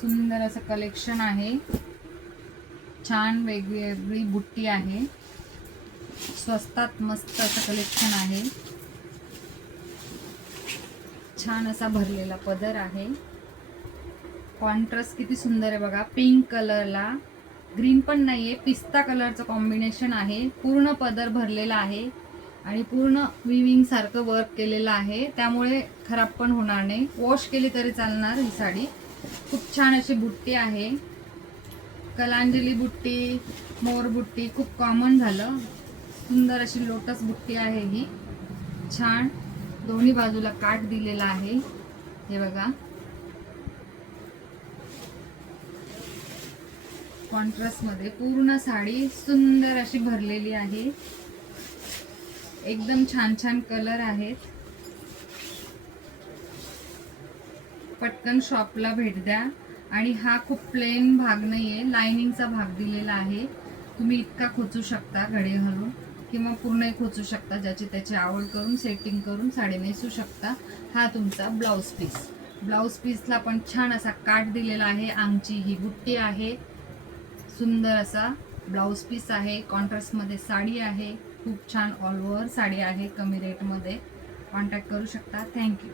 सुंदर असं कलेक्शन आहे, छान वेगवेगळी बुट्टी आहे, स्वस्तात मस्त असं कलेक्शन आहे, छान असा भरलेला पदर आहे, कॉन्ट्रास्ट किती सुंदर आहे बघा, पिंक कलरला ग्रीन पण नाहीये, पिस्ता कलरचं कॉम्बिनेशन आहे, पूर्ण पदर भरलेला आहे आणि पूर्ण विविंग सारखं वर्क केलेलं आहे, त्यामुळे खराब पण होणार नाही, वॉश केली तरी चालणार ही साडी। खूप छान अशी बुट्टी आहे, कलांजली बुट्टी, मोर बुट्टी खूप कॉमन झालं, सुंदर अशी लोटस बुट्टी आहे ही, छान दोन्ही बाजूला काठ दिलेला आहे, हे बघा कॉन्ट्रास्ट मध्ये पूर्ण साडी सुंदर अशी भरलेली आहे, एकदम छान छान कलर आहेत, पटकन शॉपला भेट द्या। आणि हा खूप प्लेन भाग नाहीये, लाइनिंगचा भाग दिलेला आहे, तुम्ही इतका खोचू शकता घडी घालून किंवा पूर्ण खोचू शकता, ज्याची त्याची आवड करून सेटिंग करून साडी नेसू शकता। हा तुमचा ब्लाउज पीस, ब्लाउज पीसला पण छान असा काठ दिलेला आहे, आमची ही बुट्टी आहे, सुंदर असा ब्लाउज पीस आहे, कॉन्ट्रास्ट मध्ये साडी आहे, खूप छान ऑल ओव्हर साडी आहे, कमी रेट मध्ये कॉन्टॅक्ट करू शकता। थँक्यू।